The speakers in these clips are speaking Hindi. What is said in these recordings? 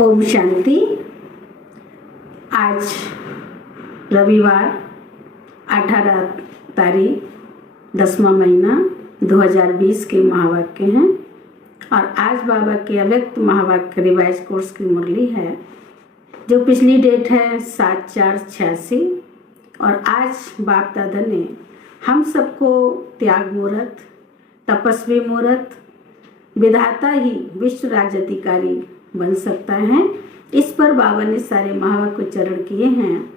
ओम शांति। आज रविवार 18 तारीख 10वां महीना 2020 के महावाक्य हैं और आज बाबा के अव्यक्त महावाक्य रिवाइज कोर्स की मुरली है जो पिछली डेट है 7/4/86 और आज बाप दादा ने हम सबको त्याग मुहूर्त, तपस्वी मुहूर्त, विधाता ही विश्व राज्याधिकारी बन सकता है, इस पर बाबा ने सारे महावाक्य उच्चारण किए हैं।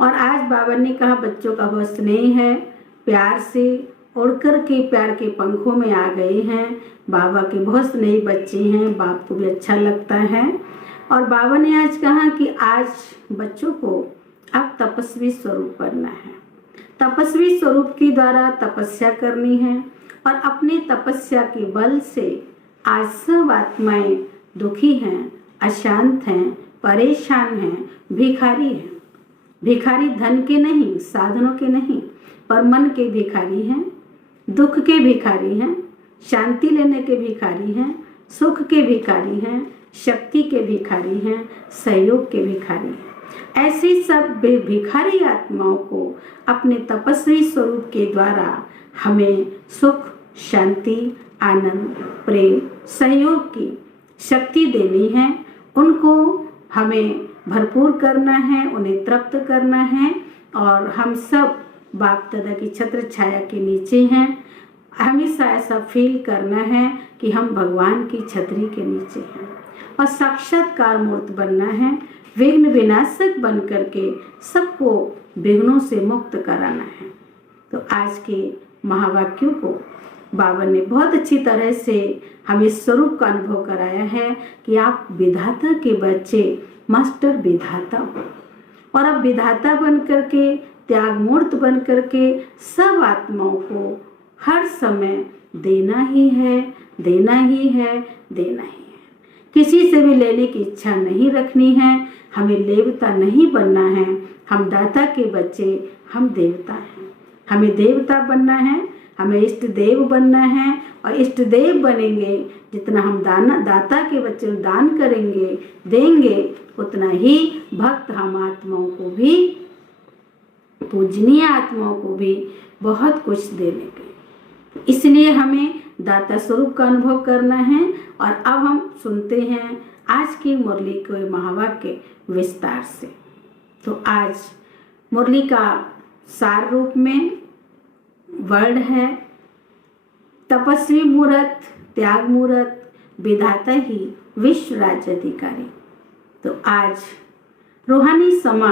और आज बाबा ने कहा बच्चों का बहुत स्नेह है, प्यार से उड़कर के प्यार के पंखों में आ गए हैं। बाबा के बहुत स्नेही बच्चे हैं, बाप को भी अच्छा लगता है। और बाबा ने आज कहा कि आज बच्चों को अब तपस्वी स्वरूप बनना है, तपस्वी स्वरूप के द्वारा तपस्या करनी है और अपने तपस्या के बल से आज सब आत्माएं दुखी हैं, अशांत हैं, परेशान हैं, भिखारी हैं। भिखारी धन के नहीं, साधनों के नहीं, पर मन के भिखारी हैं, दुख के भिखारी हैं, शांति लेने के भिखारी हैं, सुख के भिखारी हैं, शक्ति के भिखारी हैं, सहयोग के भिखारी हैं। ऐसी सब भिखारी आत्माओं को अपने तपस्वी स्वरूप के द्वारा हमें सुख, शांति, आनंद, प्रेम, सहयोग की शक्ति देनी है। उनको हमें भरपूर करना है, उन्हें तृप्त करना है। और हम सब बाप दादा की छत्र छाया के नीचे हैं। हमेशा ऐसा फील करना है कि हम भगवान की छतरी के नीचे हैं और साक्षात्कार मूर्त बनना है, विघ्न विनाशक बन करके सबको विघ्नों से मुक्त कराना है। तो आज के महावाक्यों को बाबा ने बहुत अच्छी तरह से हमें स्वरूप का अनुभव कराया है कि आप विधाता के बच्चे, मास्टर विधाता हो और अब विधाता बन करके, त्याग मूर्त बन करके सब आत्माओं को हर समय देना ही है, देना ही है, देना ही है। किसी से भी लेने की इच्छा नहीं रखनी है, हमें लेवता नहीं बनना है। हम दाता के बच्चे, हम देवता हैं, हमें देवता बनना है, हमें इष्ट देव बनना है। और इष्ट देव बनेंगे जितना हम दाता के बच्चे दान करेंगे, देंगे, उतना ही भक्त हम आत्माओं को भी, पूजनीय आत्माओं को भी बहुत कुछ देने के। इसलिए हमें दाता स्वरूप का अनुभव करना है। और अब हम सुनते हैं आज की मुरली के महावाक्य विस्तार से। तो आज मुरली का सार रूप में वर्ड है तपस्वी मूर्त, त्याग मूर्त, विधाता ही विश्व राज्याधिकारी। तो आज रूहानी समा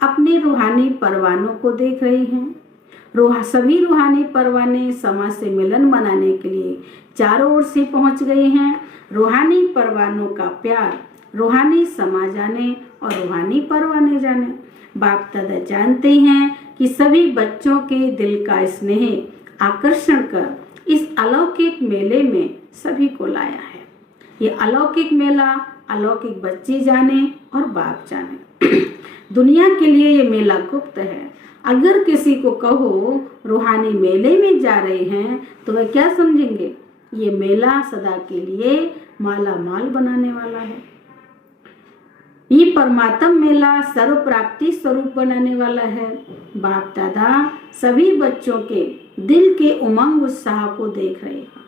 अपने रूहानी परवानों को देख रही हैं। सभी रूहानी परवाने समा से मिलन मनाने के लिए चारों ओर से पहुंच गए हैं। रूहानी परवानों का प्यार रूहानी समा जाने और रूहानी परवाने जाने। बाप दादा जानते हैं कि सभी बच्चों के दिल का स्नेह आकर्षण कर इस अलौकिक मेले में सभी को लाया है। ये अलौकिक मेला अलौकिक बच्चे जाने और बाप जाने। दुनिया के लिए ये मेला गुप्त है। अगर किसी को कहो रूहानी मेले में जा रहे हैं तो वह क्या समझेंगे? ये मेला सदा के लिए माला माल बनाने वाला है। ये परमात्म मेला सर्व प्राप्ति स्वरूप बनाने वाला है। बाप दादा सभी बच्चों के दिल के उमंग उत्साह को देख रहे हैं।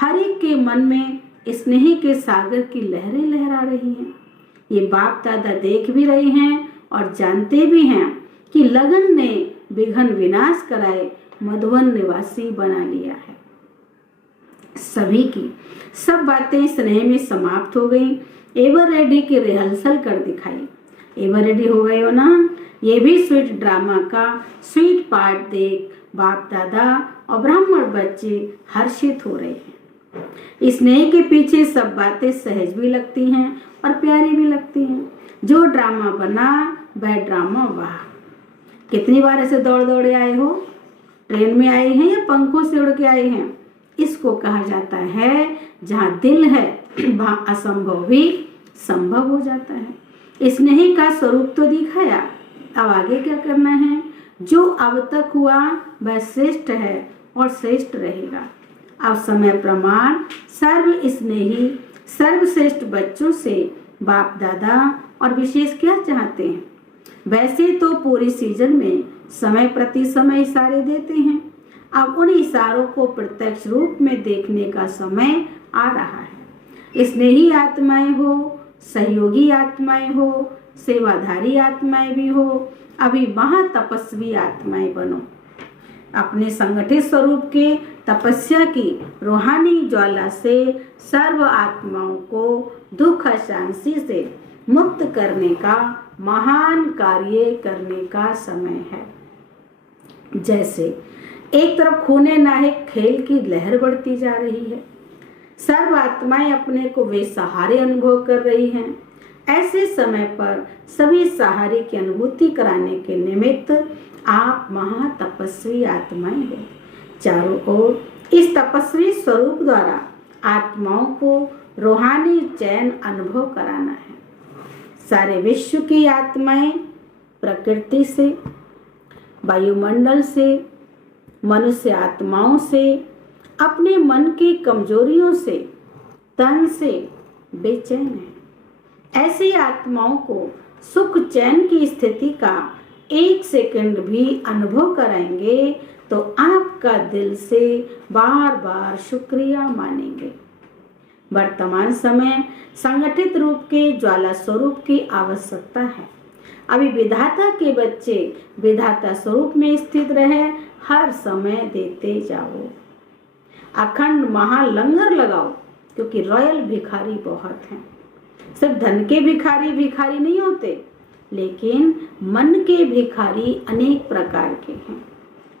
हर एक के मन में स्नेह के सागर की लहरें लहरा रही हैं। ये बाप दादा देख भी रहे हैं और जानते भी हैं कि लगन ने विघ्न विनाश कराए मधुवन निवासी बना लिया है। सभी की सब बातें स्नेह में समाप्त हो गई। एवर रेडी की रिहर्सल कर दिखाई। एवर रेडी हो गए हो ना? ये भी स्वीट ड्रामा का स्वीट पार्ट देख बाप दादा और ब्राह्मण बच्चे हर्षित हो रहे हैं। स्नेह के पीछे सब बातें सहज भी लगती हैं और प्यारी भी लगती हैं। जो ड्रामा बना वह ड्रामा वाह। कितनी बार ऐसे दौड़ दौड़े आए हो? ट्रेन में आए हैं या पंखों से उड़ के आए हैं? इसको कहा जाता है जहाँ दिल है वहाँ असंभव भी संभव हो जाता है। स्नेह का स्वरूप तो दिखाया, अब आगे क्या करना है? जो अब तक हुआ वह श्रेष्ठ है और श्रेष्ठ रहेगा। अब समय प्रमाण सर्व स्नेही सर्वश्रेष्ठ बच्चों से बाप दादा और विशेष क्या चाहते हैं? वैसे तो पूरी सीजन में समय प्रति समय इशारे देते हैं। अब उन इशारों को प्रत्यक्ष रूप में देखने का समय आ रहा है। स्नेही आत्माएं हो, सहयोगी आत्माएं हो, सेवाधारी आत्माएं भी हो, अभी महातपस्वी आत्माएं बनो। अपने संगठित स्वरूप के तपस्या की रूहानी ज्वाला से सर्व आत्माओं को दुख अशांति से मुक्त करने का महान कार्य करने का समय है। जैसे एक तरफ खूने नाहक खेल की लहर बढ़ती जा रही है, सर्व आत्माएं अपने को वे सहारे अनुभव कर रही हैं। ऐसे समय पर सभी सहारे की अनुभूति कराने के निमित्त आप महातपस्वी आत्माएं हो। चारों ओर इस तपस्वी स्वरूप द्वारा आत्माओं को रूहानी चैन अनुभव कराना है। सारे विश्व की आत्माएं प्रकृति से, वायुमंडल से, मनुष्य आत्माओं से, अपने मन की कमजोरियों से, तन से बेचैन है। ऐसी आत्माओं को सुख चैन की स्थिति का 1 सेकंड भी अनुभव कराएंगे तो आपका दिल से बार बार शुक्रिया मानेंगे। वर्तमान समय संगठित रूप के ज्वाला स्वरूप की आवश्यकता है। अभी विधाता के बच्चे विधाता स्वरूप में स्थित रहे, हर समय देते जाओ। अखंड महालंगर लगाओ, क्योंकि रॉयल भिखारी बहुत हैं। सिर्फ धन के भिखारी नहीं होते, लेकिन मन के भिखारी अनेक प्रकार के हैं।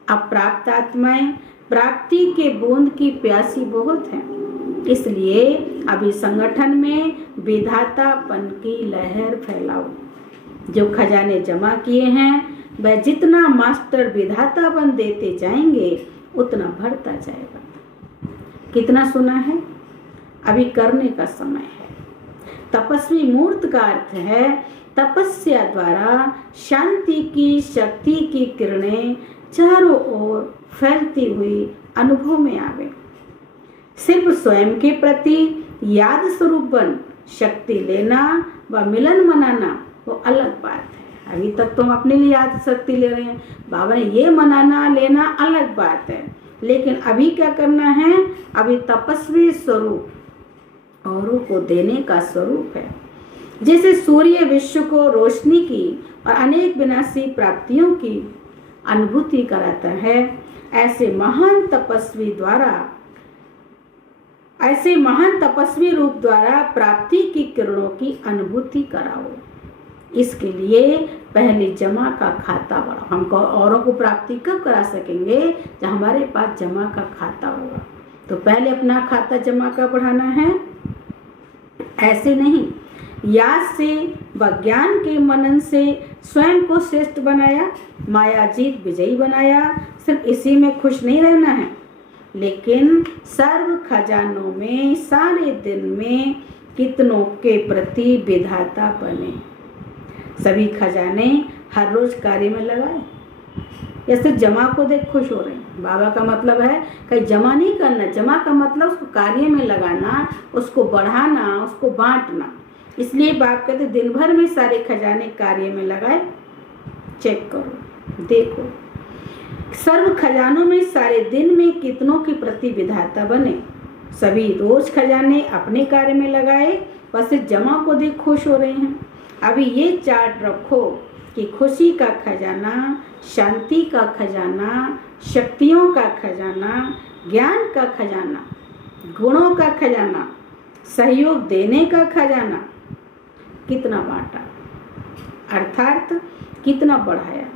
अप्राप्त आत्माएं प्राप्ति के बूंद की प्यासी बहुत हैं। इसलिए अभी संगठन में विधातापन की लहर फैलाओ। जो खजाने जमा किए हैं वह जितना मास्टर विधातापन देते जाएंगे उतना बढ़ता जाएगा। कितना सुना है? अभी करने का समय है। तपस्वी मूर्त का अर्थ है तपस्या द्वारा शांति की शक्ति की किरणें चारों ओर फैलती हुई अनुभव में आवे। सिर्फ स्वयं के प्रति याद स्वरूप बन शक्ति लेना व मिलन मनाना वो अलग बात है। अभी तक तो हम अपने लिए याद शक्ति ले रहे हैं, बाबा ने ये मनाना लेना अलग बात है। लेकिन अभी क्या करना है? अभी तपस्वी स्वरूप औरों को देने का स्वरूप है। जैसे सूर्य विश्व को रोशनी की और अनेक विनाशी प्राप्तियों की अनुभूति कराता है, ऐसे महान तपस्वी रूप द्वारा प्राप्ति की किरणों की अनुभूति कराओ। इसके लिए पहले जमा का खाता बढ़ाओ। हम औरों को प्राप्ति कब करा सकेंगे? जब हमारे पास जमा का खाता होगा। तो पहले अपना खाता जमा का बढ़ाना है। ऐसे नहीं, याद से व ज्ञान के मनन से स्वयं को श्रेष्ठ बनाया, माया जीत विजयी बनाया। सिर्फ इसी में खुश नहीं रहना है, लेकिन सर्व खजानों में सारे दिन में कितनों के प्रति विधाता बने। सभी खजाने हर रोज कार्य में लगाए या सिर्फ जमा को देख खुश हो रहे हैं? बाबा का मतलब है कहीं जमा नहीं करना। जमा का मतलब उसको कार्य में लगाना, उसको बढ़ाना, उसको बांटना। इसलिए बाप कहते दिन भर में सारे खजाने कार्य में लगाए। चेक करो, देखो सर्व खजानों में सारे दिन में कितनों के प्रति विधाता बने। सभी रोज खजाने अपने कार्य में लगाए, बस जमा को देख खुश हो रहे हैं। अभी ये चार्ट रखो कि खुशी का खजाना, शांति का खजाना, शक्तियों का खजाना, ज्ञान का खजाना, गुणों का खजाना, सहयोग देने का खजाना कितना बांटा, अर्थात कितना बढ़ाया।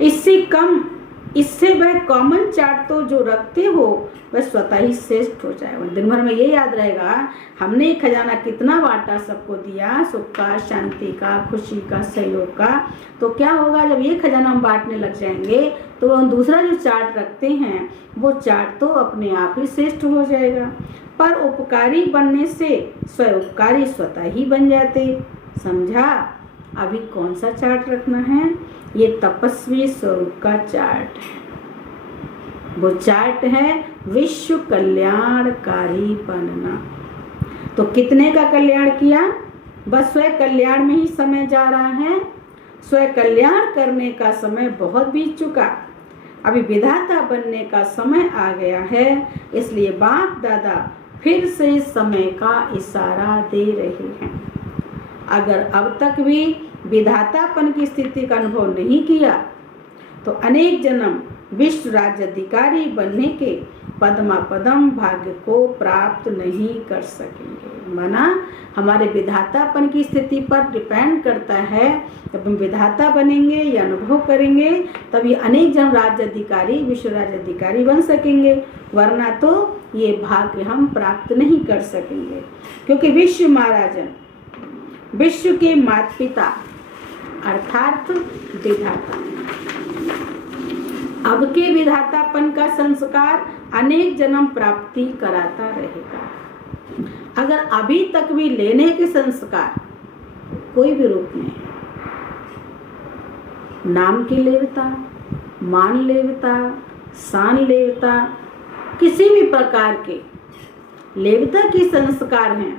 इससे वह कॉमन चार्ट तो जो रखते हो वह स्वतः ही श्रेष्ठ हो जाएगा। दिन भर में ये याद रहेगा हमने खजाना कितना बांटा, सबको दिया, सुख का, शांति का, खुशी का, सहयोग का। तो क्या होगा जब ये खजाना हम बांटने लग जाएंगे तो हम दूसरा जो चार्ट रखते हैं वो चार्ट तो अपने आप ही श्रेष्ठ हो जाएगा। पर उपकारी बनने से स्वयं स्वतः ही बन जाते। समझा? अभी कौन सा चार्ट रखना है? ये तपस्वी स्वरूप का चार्ट है। वो चार्ट है विश्व कल्याणकारी बनना। तो कितने का कल्याण किया? बस स्वयं कल्याण में ही समय जा रहा है। स्वयं कल्याण करने का समय बहुत बीत चुका, अभी विधाता बनने का समय आ गया है। इसलिए बाप दादा फिर से समय का इशारा दे रहे हैं। अगर अब तक भी विधातापन की स्थिति का अनुभव नहीं किया तो अनेक जन्म विश्व राज्याधिकारी बनने के पद्मापदम भाग्य को प्राप्त नहीं कर सकेंगे। माना हमारे विधातापन की स्थिति पर डिपेंड करता है। जब हम विधाता बनेंगे या अनुभव करेंगे तभी अनेक जन्म राज्याधिकारी विश्व राज्याधिकारी बन सकेंगे, वरना तो ये भाग्य हम प्राप्त नहीं कर सकेंगे। क्योंकि विश्व महाराजन, विश्व के माता पिता अर्थात विधाता, अब के विधातापन का संस्कार अनेक जन्म प्राप्ति कराता रहेगा। अगर अभी तक भी लेने के संस्कार कोई भी रूप में, नाम की लेवता, मान लेवता, शान लेवता, किसी भी प्रकार के लेवता के संस्कार हैं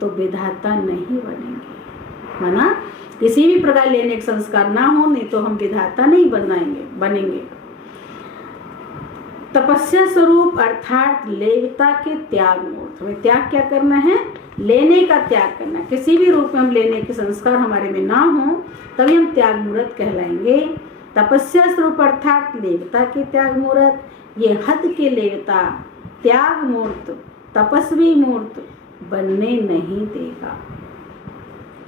तो विधाता नहीं बनेंगे। माना किसी भी प्रकार लेने के संस्कार ना हो, नहीं तो हम विधाता नहीं बनेंगे। तपस्या स्वरूप अर्थात लेवता के त्याग मूर्त, हमें त्याग क्या करना है? लेने का त्याग करना। किसी भी रूप में हम लेने के संस्कार हमारे में ना हो तभी हम त्याग मूर्त कहलाएंगे। तपस्या स्वरूप अर्थात लेवता के त्याग मूर्त, ये हद के लेवता त्याग मूर्त तपस्वी मूर्त बनने नहीं देगा।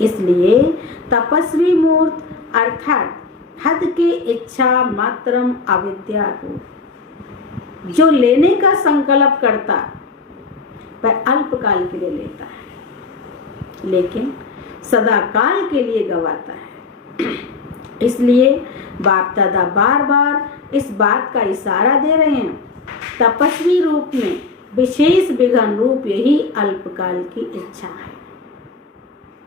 इसलिए तपस्वी मूर्त अर्थात हद के इच्छा मात्रम अविद्या को जो लेने का संकल्प करता वह अल्पकाल के लिए लेता है, लेकिन सदा काल के लिए गवाता है। इसलिए बाप दादा बार बार इस बात का इशारा दे रहे हैं। तपस्वी रूप में विशेष विघन रूप यही अल्पकाल की इच्छा है।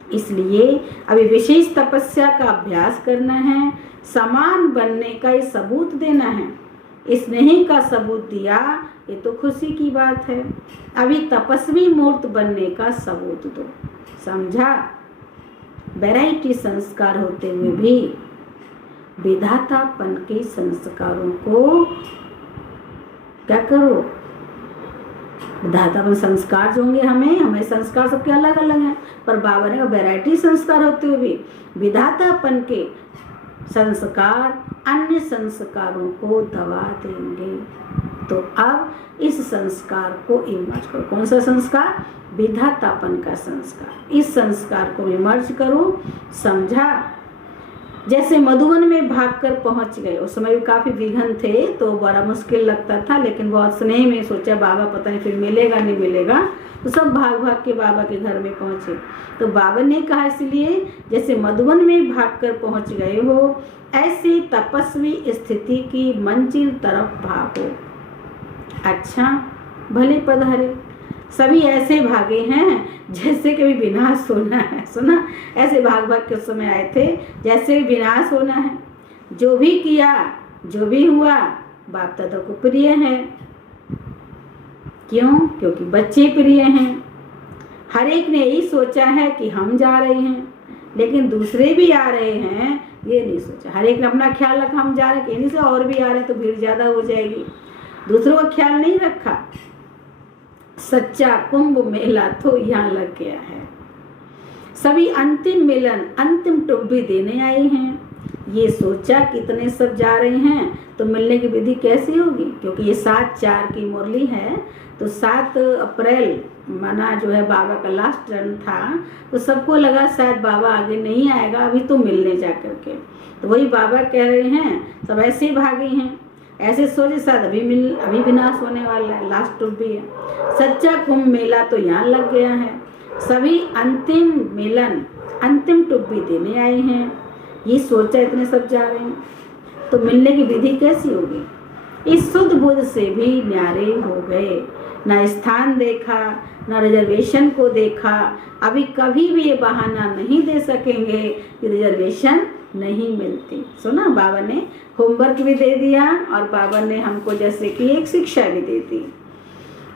इसलिए अभी विशेष तपस्या का अभ्यास करना है, समान बनने का ये सबूत देना है। स्नेह का सबूत दिया, ये तो खुशी की बात है। अभी तपस्वी मूर्त बनने का सबूत दो। समझा? वैरायटी संस्कार होते हुए भी विधातापन के संस्कारों को क्या करो? विधातापन संस्कार जो होंगे हमें संस्कार सबके अलग अलग हैं, पर बाबा ने वैरायटी संस्कार होते हुए भी विधातापन के संस्कार अन्य संस्कारों को दबा देंगे। तो अब इस संस्कार को इमर्ज करो। कौन सा संस्कार? विधातापन का संस्कार। इस संस्कार को इमर्ज करो। समझा? जैसे मधुबन में भागकर पहुंच गए, उस समय भी काफी विघ्न थे तो बड़ा मुश्किल लगता था, लेकिन बहुत स्नेह में सोचा बाबा पता नहीं फिर मिलेगा नहीं मिलेगा, तो सब भाग भाग के बाबा के घर में पहुंचे। तो बाबा ने कहा इसलिए जैसे मधुबन में भागकर पहुंच गए हो, ऐसी तपस्वी स्थिति की मंजिल तरफ भागो। अच्छा, भले पधारे। सभी ऐसे भागे हैं जैसे कभी विनाश होना है। सुना? ऐसे भाग भाग के समय आए थे जैसे विनाश होना है। जो भी किया, जो भी हुआ, बाप दादा को प्रिय है। क्यों? क्योंकि बच्चे प्रिय हैं। हर एक ने यही सोचा है कि हम जा रहे हैं, लेकिन दूसरे भी आ रहे हैं ये नहीं सोचा। हर एक ने अपना ख्याल रखा, हम जा रहे हैं, इन्हीं से और भी आ रहे हैं तो भीड़ ज़्यादा हो जाएगी। दूसरों का ख्याल नहीं रखा। सच्चा कुंभ मेला तो यहाँ लग गया है। सभी अंतिम मिलन, अंतिम टुब्बी देने आए हैं। ये सोचा कितने सब जा रहे हैं तो मिलने की विधि कैसी होगी? क्योंकि ये 7/4 की मुरली है, तो 7 अप्रैल माना जो है बाबा का लास्ट टर्न था, तो सबको लगा शायद बाबा आगे नहीं आएगा, अभी तो मिलने जा करके। तो वही बाबा कह रहे हैं सब ऐसे ही भागे हैं, ऐसे सोचे शायद अभी विनाश होने वाला है, लास्ट टुब्बी है। सच्चा कुंभ मेला तो यहाँ लग गया है। सभी अंतिम मिलन, अंतिम टुब्बी देने आए हैं। ये सोचा इतने सब जा रहे हैं तो मिलने की विधि कैसी होगी? इस शुद्ध बुद्ध से भी न्यारे हो गए। ना स्थान देखा, ना रिजर्वेशन को देखा। अभी कभी भी ये बहाना नहीं दे सकेंगे कि रिजर्वेशन नहीं मिलती। सुना? बाबा ने होमवर्क भी दे दिया और बाबा ने हमको जैसे कि एक शिक्षा भी दे दी।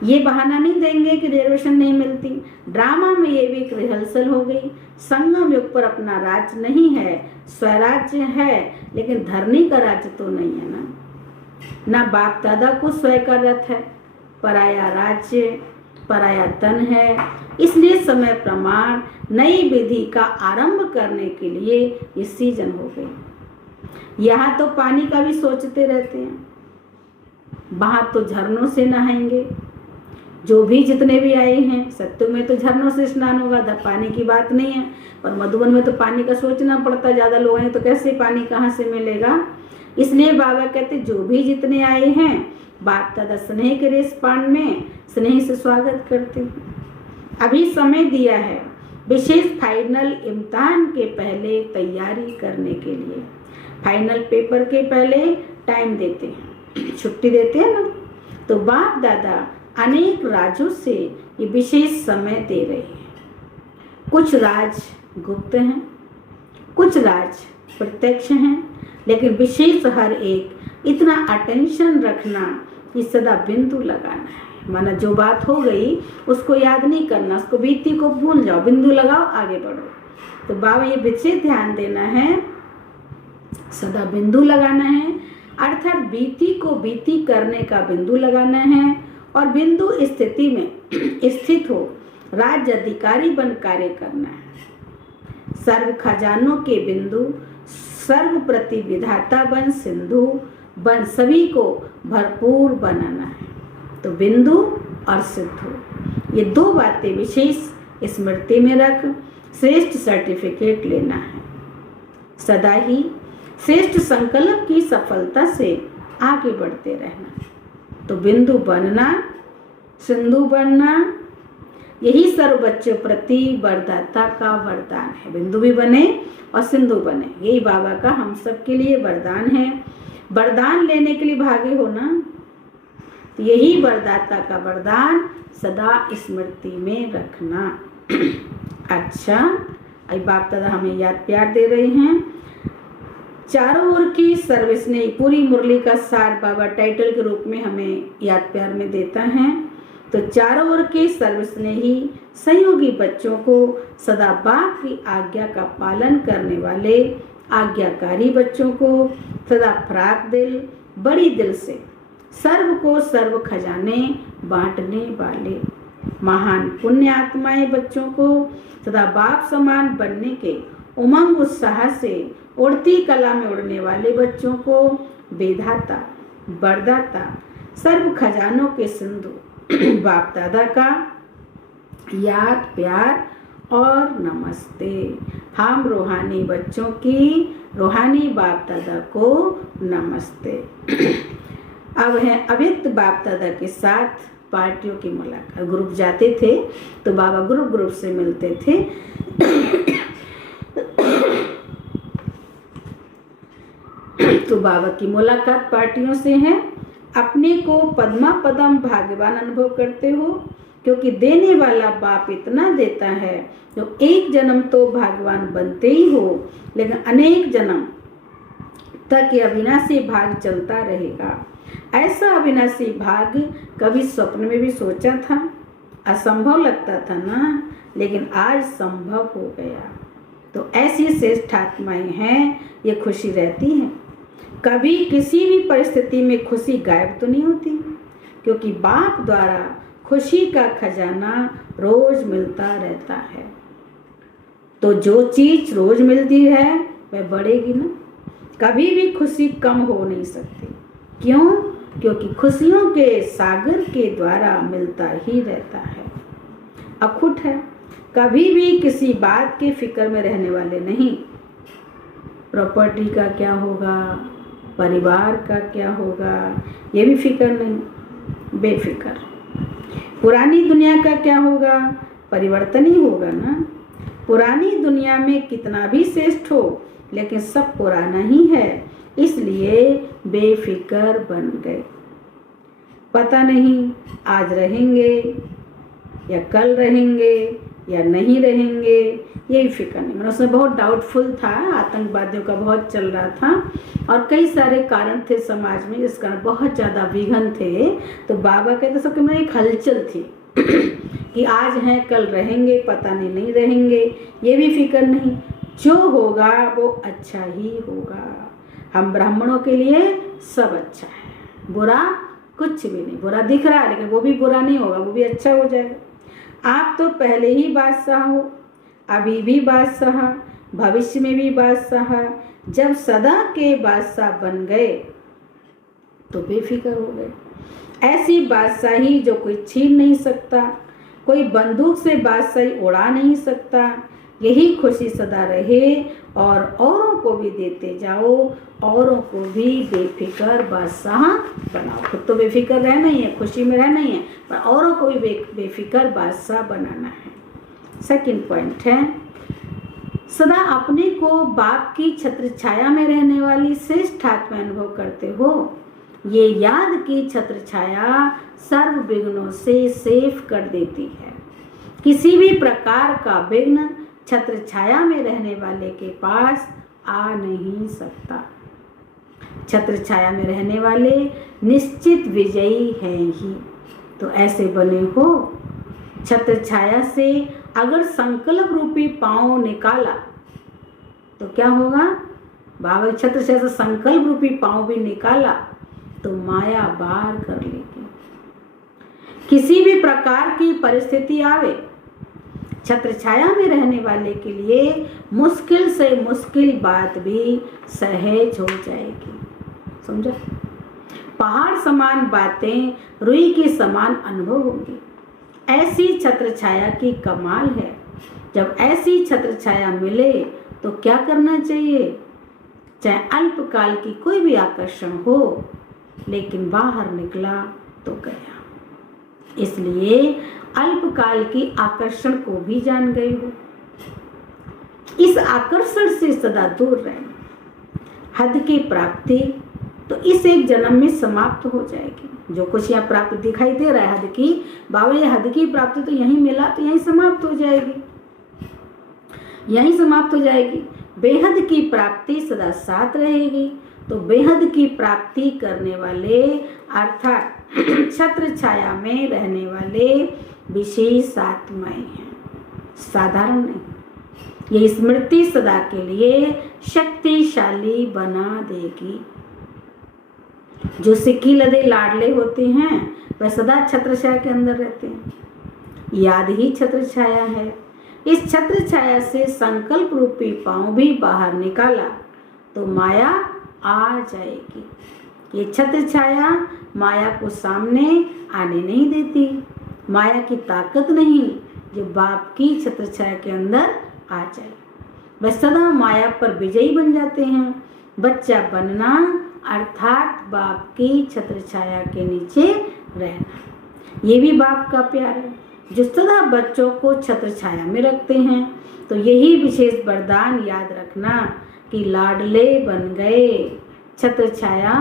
ये बहाना नहीं देंगे कि रिजर्वेशन नहीं मिलती। ड्रामा में ये भी एक रिहर्सल हो गई। संगम युग पर अपना राज्य नहीं है, स्वराज्य है, लेकिन धरनी का राज्य तो नहीं है ना बाप दादा को स्वय का रथ है, पराया राज्य, पराया तन है। इसलिए समय प्रमाण नई विधि का आरंभ करने के लिए ये सीजन हो गई। यहाँ तो पानी का भी सोचते रहते हैं, वहां तो झरनों से नहाएंगे। जो भी जितने भी आए हैं, सत्य में तो झरनों से स्नान होगा, पानी की बात नहीं है। पर मधुबन में तो पानी का सोचना पड़ता, ज़्यादा लोग हैं तो कैसे पानी कहाँ से मिलेगा। इसलिए बाबा कहते जो भी जितने आए हैं बाप दादा स्नेह के रेसपान में स्नेह से स्वागत करते हैं। अभी समय दिया है विशेष फाइनल इम्तिहान के पहले तैयारी करने के लिए। फाइनल पेपर के पहले टाइम देते हैं, छुट्टी देते हैं ना। तो बाप दादा अनेक राज्यों से ये विशेष समय दे रहे हैं। कुछ राज गुप्त हैं, कुछ राज प्रत्यक्ष हैं, लेकिन विशेष हर एक इतना अटेंशन रखना कि सदा बिंदु लगाना है। माना जो बात हो गई उसको याद नहीं करना, उसको बीती को भूल जाओ, बिंदु लगाओ, आगे बढ़ो। तो बाबा ये विशेष ध्यान देना है, सदा बिंदु लगाना है, अर्थात बीती को बीती करने का बिंदु लगाना है। और बिंदु स्थिति में स्थित हो राज्य अधिकारी बन कार्य करना है। सर्व खजानों के बिंदु, सर्व प्रति विधाता बन सिंधु बन सभी को भरपूर बनाना है। तो बिंदु और सिद्धू ये दो बातें विशेष स्मृति में रख श्रेष्ठ सर्टिफिकेट लेना है। सदा ही श्रेष्ठ संकल्प की सफलता से आगे बढ़ते रहना। तो बिंदु बनना, सिंधु बनना, यही सर्व बच्चों प्रति वरदाता का वरदान है। बिंदु भी बने और सिंधु बने, यही बाबा का हम सब के लिए वरदान है। वरदान लेने के लिए भागे हो ना, तो यही वरदाता का वरदान सदा स्मृति में रखना। अच्छा, अब बाप दादा हमें याद प्यार दे रहे हैं। चारों ओर की सर्विस ने पूरी मुरली का सार बाबा टाइटल के रूप में हमें याद प्यार में देता है। तो चारों ओर की सर्विस ने ही सहयोगी बच्चों को सदा बाप की आज्ञा का पालन करने वाले आज्ञाकारी बच्चों को सदा फराक दिल, बड़ी दिल से सर्व को सर्व खजाने बांटने वाले महान पुण्य आत्माएं बच्चों को सदा बाप समान बनने के उमंग उत्साह से उड़ती कला में उड़ने वाले बच्चों को बेधाता, बरदाता, सर्व खजानों के सिंधु बाप दादा का याद प्यार और नमस्ते। हम रूहानी बच्चों की रूहानी बाप दादा को नमस्ते। अब है अव्यक्त बाप दादा के साथ पार्टियों की मुलाकात। ग्रुप जाते थे तो बाबा ग्रुप से मिलते थे। तो बाबा की मुलाकात पार्टियों से है। अपने को पद्मा पदम भाग्यवान अनुभव करते हो, क्योंकि देने वाला बाप इतना देता है जो एक जन्म तो भाग्यवान बनते ही हो, लेकिन अनेक जन्म तक ये अविनाशी भाग चलता रहेगा। ऐसा अविनाशी भाग कभी स्वप्न में भी सोचा था? असंभव लगता था ना, लेकिन आज संभव हो गया। तो ऐसी श्रेष्ठ आत्माएं हैं, ये खुशी रहती है। कभी किसी भी परिस्थिति में खुशी गायब तो नहीं होती, क्योंकि बाप द्वारा खुशी का खजाना रोज मिलता रहता है। तो जो चीज रोज मिलती है वह बढ़ेगी ना, कभी भी खुशी कम हो नहीं सकती। क्यों? क्योंकि खुशियों के सागर के द्वारा मिलता ही रहता है, अखुट है। कभी भी किसी बात के फिक्र में रहने वाले नहीं। प्रॉपर्टी का क्या होगा, परिवार का क्या होगा, ये भी फिक्र नहीं, बेफिक्र। पुरानी दुनिया का क्या होगा, परिवर्तन ही होगा ना। पुरानी दुनिया में कितना भी श्रेष्ठ हो, लेकिन सब पुराना ही है, इसलिए बेफिक्र बन गए। पता नहीं आज रहेंगे या कल रहेंगे या नहीं रहेंगे, यही फिक्र नहीं। मतलब उसमें बहुत डाउटफुल था, आतंकवादियों का बहुत चल रहा था और कई सारे कारण थे समाज में जिस कारण बहुत ज़्यादा विघन थे। तो बाबा कहते सबके में एक हलचल थी कि आज हैं कल रहेंगे, पता नहीं रहेंगे, ये भी फिक्र नहीं, जो होगा वो अच्छा ही होगा। हम ब्राह्मणों के लिए सब अच्छा है, बुरा कुछ भी नहीं। बुरा दिख रहा है लेकिन वो भी बुरा नहीं होगा, वो भी अच्छा हो जाएगा। आप तो पहले ही बादशाह हो, अभी भी बादशाह, भविष्य में भी बादशाह। जब सदा के बादशाह बन गए तो बेफिक्र हो गए। ऐसी बादशाही जो कोई छीन नहीं सकता, कोई बंदूक से बादशाही उड़ा नहीं सकता। यही खुशी सदा रहे और औरों को भी देते जाओ, औरों को भी बेफिक्र बादशाह बनाओ। खुद तो बेफिक्र रहना ही है, खुशी में रहना ही है, पर औरों को भी बेफिक्र बादशाह बनाना है। सेकंड पॉइंट है, सदा अपने को बाप की छत्र छाया में रहने वाली श्रेष्ठ आत्मा अनुभव करते हो। ये याद की छत्र छाया सर्व विघ्नों से सेफ कर देती है। किसी भी प्रकार का विघ्न छत्र छाया में रहने वाले के पास आ नहीं सकता। छत्र छाया में रहने वाले निश्चित विजयी हैं ही। तो ऐसे बने हो। छत्र छाया से अगर संकल्प रूपी पांव निकाला तो क्या होगा? बाबा छत्र छाया से संकल्प रूपी पांव भी निकाला तो माया बार कर लेगी। किसी भी प्रकार की परिस्थिति आवे, छत्र छाया में रहने वाले के लिए मुश्किल से मुश्किल बात भी सहज हो जाएगी। समझा? पहाड़ समान बातें रुई के समान अनुभव होंगी। ऐसी छत्र छाया की कमाल है। जब ऐसी छत्र छाया मिले तो क्या करना चाहिए? चाहे अल्पकाल की कोई भी आकर्षण हो, लेकिन बाहर निकला तो गया। इसलिए अल्पकाल की आकर्षण को भी जान गई हो। इस आकर्षण से सदा दूर रहना। हद की प्राप्ति तो इस एक जन्म में समाप्त हो जाएगी। जो कुछ यहाँ प्राप्ति दिखाई दे रहा है हद की, बाबा ये हद की प्राप्ति तो यहीं मिला तो यहीं समाप्त हो जाएगी, यहीं समाप्त हो जाएगी। बेहद की प्राप्ति सदा साथ रहेगी। तो बेहद की प्राप्ति करने वाले अर्थात छत्र छाया में रहने वाले विशेष आत्माएं हैं, साधारण नहीं। ये स्मृति सदा के लिए शक्तिशाली बना देगी। जो सिक्की लदे लाडले होते हैं वह सदा छत्र छाया के अंदर रहते हैं। याद ही छत्र छाया है। इस छत्र छाया से संकल्प रूपी पांव भी बाहर निकाला तो माया आ जाएगी। ये छत्र छाया माया को सामने आने नहीं देती। माया की ताकत नहीं जो बाप की छत्र छाया के अंदर आ जाए। वह सदा माया पर विजयी बन जाते हैं। बच्चा बनना अर्थात बाप की छत्र छाया के नीचे रहना, ये भी बाप का प्यार है। जो सदा बच्चों को छत्र छाया में रखते हैं तो यही विशेष वरदान याद रखना कि लाडले बन गए, छत्र छाया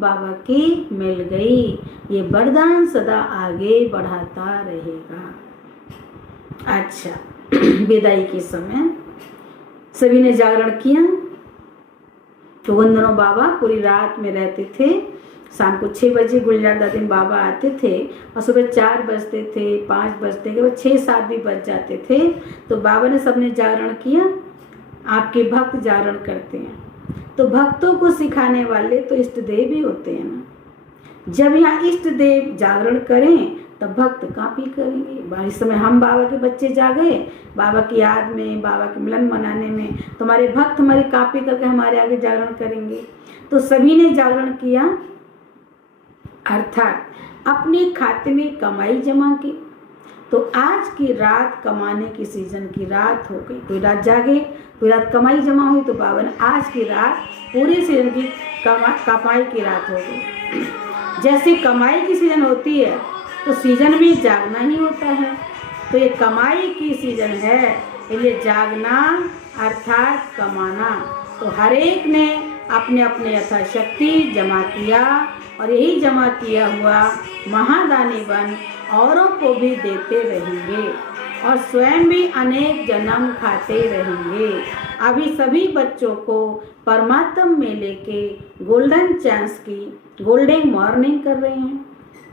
बाबा की मिल गई। ये वरदान सदा आगे बढ़ाता रहेगा। अच्छा, विदाई के समय सभी ने जागरण किया। तो उन दिनों बाबा पूरी रात में रहते थे। शाम को 6 बजे गुलजार दादी में बाबा आते थे और सुबह 4 बजते थे, 5 बजते थे, 6-7 भी बज जाते थे। तो बाबा ने सबने जागरण किया। आपके भक्त जागरण करते हैं तो भक्तों को सिखाने वाले तो इष्ट देव ही होते हैं ना। जब यहाँ इष्ट देव जागरण करें तब भक्त कापी करेंगे। इस समय हम बाबा के बच्चे जागे, बाबा की याद में, बाबा के मिलन मनाने में, तुम्हारे भक्त हमारी कापी करके हमारे आगे जागरण करेंगे। तो सभी ने जागरण किया अर्थात अपने खाते में कमाई जमा की। तो आज की रात कमाने की सीजन की रात हो गई। कोई रात जागे, कोई रात कमाई जमा हुई। तो बाबा ने आज की रात पूरे सीजन की कमाई की रात हो गई। जैसी कमाई की सीजन होती है तो सीजन में जागना ही होता है। तो ये कमाई की सीजन है, इसलिए जागना अर्थात कमाना। तो हर एक ने अपने अपने यथाशक्ति जमा किया और यही जमा किया हुआ महादानी बन औरों को भी देते रहेंगे। और स्वयं भी अनेक जन्म खाते रहेंगे। अभी सभी बच्चों को परमात्मा मेले के गोल्डन चांस की गोल्डन मॉर्निंग कर रहे हैं।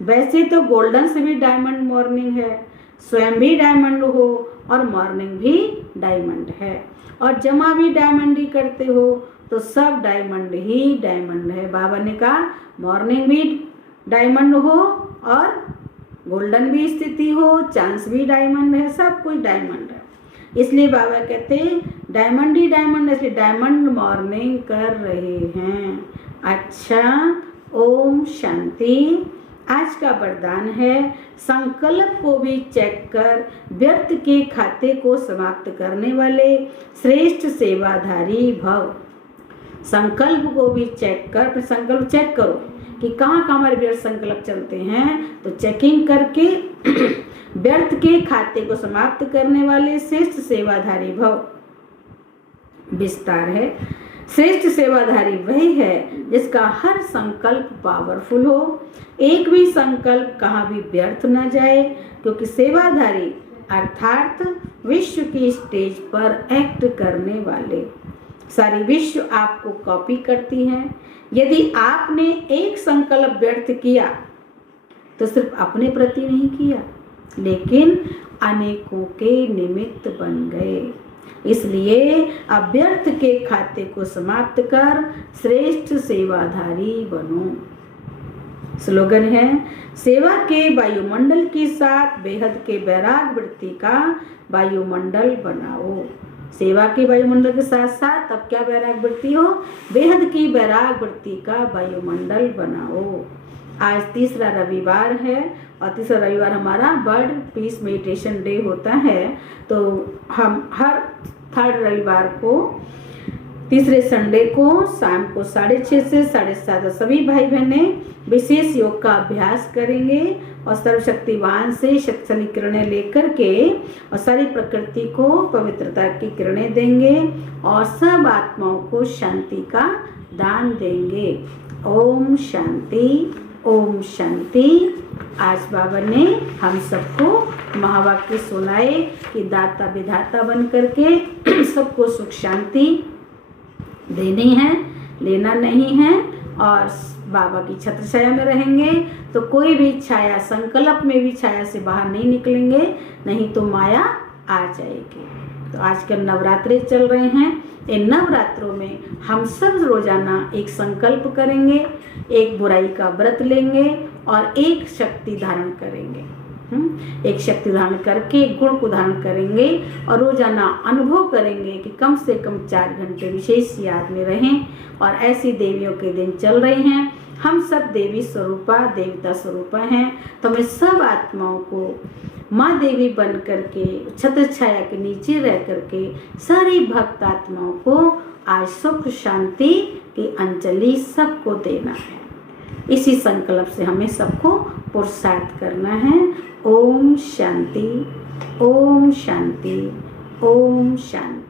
वैसे तो गोल्डन से भी डायमंड मॉर्निंग है, स्वयं भी डायमंड हो और मॉर्निंग भी डायमंड है, और जमा भी डायमंड ही करते हो तो सब डायमंड ही डायमंड है। बाबा ने कहा मॉर्निंग भी डायमंड हो और गोल्डन भी स्थिति हो, चांस भी डायमंड है, सब कुछ डायमंड है। इसलिए बाबा कहते हैं डायमंड ही डायमंड, इसलिए डायमंड मॉर्निंग कर रहे हैं। अच्छा, ओम शांति। आज का वरदान है संकल्प को भी चेक कर व्यर्थ के खाते को समाप्त करने वाले श्रेष्ठ सेवाधारी भव। संकल्प को भी चेक कर, अपने संकल्प चेक करो कि कहाँ कहाँ हमारे व्यर्थ संकल्प चलते हैं, तो चेकिंग करके व्यर्थ के खाते को समाप्त करने वाले श्रेष्ठ सेवाधारी भव। विस्तार है, श्रेष्ठ सेवाधारी वही है जिसका हर संकल्प पावरफुल हो, एक भी संकल्प कहाँ भी व्यर्थ न जाए, क्योंकि सेवाधारी अर्थात विश्व की स्टेज पर एक्ट करने वाले। सारी विश्व आपको कॉपी करती है। यदि आपने एक संकल्प व्यर्थ किया तो सिर्फ अपने प्रति नहीं किया, लेकिन अनेकों के निमित्त बन गए। इसलिए अब व्यर्थ के खाते को समाप्त कर श्रेष्ठ सेवाधारी बनो। स्लोगन है, सेवा के वायुमंडल के साथ बेहद के वैराग वृत्ति का वायुमंडल बनाओ। सेवा के वायुमंडल के साथ साथ अब क्या वैराग वृत्ति हो, बेहद की वैराग वृत्ति का वायुमंडल बनाओ। आज तीसरा रविवार है और तीसरा रविवार हमारा वर्ल्ड पीस मेडिटेशन डे होता है। तो हम हर थर्ड रविवार को, तीसरे संडे को शाम को 6:30 से 7:30 सभी भाई बहनें विशेष योग का अभ्यास करेंगे और सर्वशक्तिवान से शक्तिशाली किरणें लेकर के और सारी प्रकृति को पवित्रता की किरणें देंगे और सब आत्माओं को शांति का दान देंगे। ओम शांति, ओम शांति। आज बाबा ने हम सबको महावाक्य सुनाए कि दाता विधाता बन करके सबको सुख शांति देनी है, लेना नहीं है, और बाबा की छत्र छाया में रहेंगे तो कोई भी छाया, संकल्प में भी छाया से बाहर नहीं निकलेंगे, नहीं तो माया आ जाएगी। तो आजकल नवरात्रे चल रहे हैं, इन नवरात्रों में हम सब रोजाना एक संकल्प करेंगे, एक बुराई का व्रत लेंगे और एक शक्ति धारण करेंगे। एक शक्ति धारण करके एक गुण को धारण करेंगे और रोजाना अनुभव करेंगे कि कम से कम 4 घंटे विशेष याद में रहें। और ऐसी देवियों के दिन चल रहे हैं, हम सब देवी स्वरूपा, देवता स्वरूपा हैं, तो हमें सब आत्माओं को माँ देवी बन करके छत्र छाया के नीचे रह करके सारी भक्त आत्माओं को आज सुख शांति की अंजलि सबको देना है। इसी संकल्प से हमें सबको पुरुषार्थ करना है। ओम शांति, ओम शांति, ओम शांति।